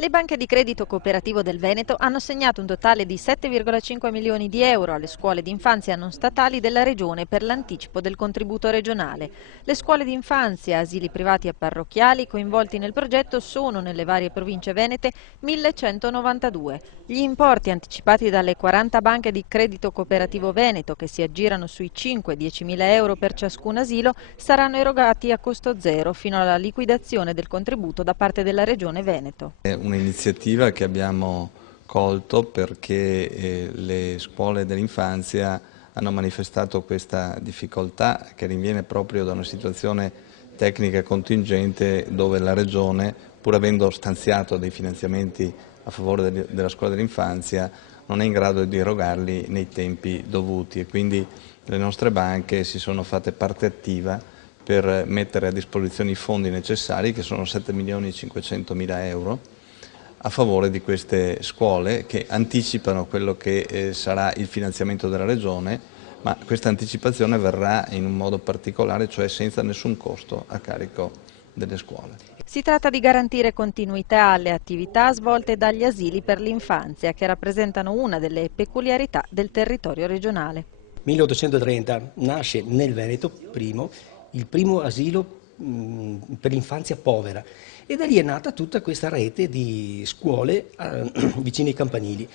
Le banche di credito cooperativo del Veneto hanno assegnato un totale di 7,5 milioni di euro alle scuole d'infanzia non statali della Regione per l'anticipo del contributo regionale. Le scuole d'infanzia, asili privati e parrocchiali coinvolti nel progetto sono nelle varie province venete 1192. Gli importi anticipati dalle 40 banche di credito cooperativo Veneto, che si aggirano sui 5-10 mila euro per ciascun asilo, saranno erogati a costo zero fino alla liquidazione del contributo da parte della Regione Veneto. È un'iniziativa che abbiamo colto perché le scuole dell'infanzia hanno manifestato questa difficoltà che rinviene proprio da una situazione tecnica contingente dove la Regione, pur avendo stanziato dei finanziamenti a favore della scuola dell'infanzia, non è in grado di erogarli nei tempi dovuti e quindi le nostre banche si sono fatte parte attiva per mettere a disposizione i fondi necessari, che sono 7.500.000 euro, a favore di queste scuole che anticipano quello che sarà il finanziamento della Regione, ma questa anticipazione avverrà in un modo particolare, cioè senza nessun costo a carico delle scuole. Si tratta di garantire continuità alle attività svolte dagli asili per l'infanzia, che rappresentano una delle peculiarità del territorio regionale. 1830 nasce nel Veneto il primo asilo per l'infanzia povera e da lì è nata tutta questa rete di scuole vicino ai campanili.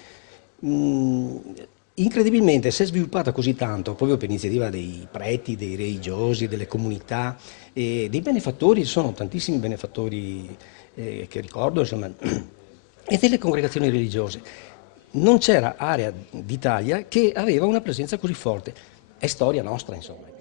Incredibilmente si è sviluppata così tanto proprio per iniziativa dei preti, dei religiosi, delle comunità e dei benefattori, sono tantissimi benefattori che ricordo, insomma, e delle congregazioni religiose. Non c'era area d'Italia che aveva una presenza così forte, è storia nostra insomma.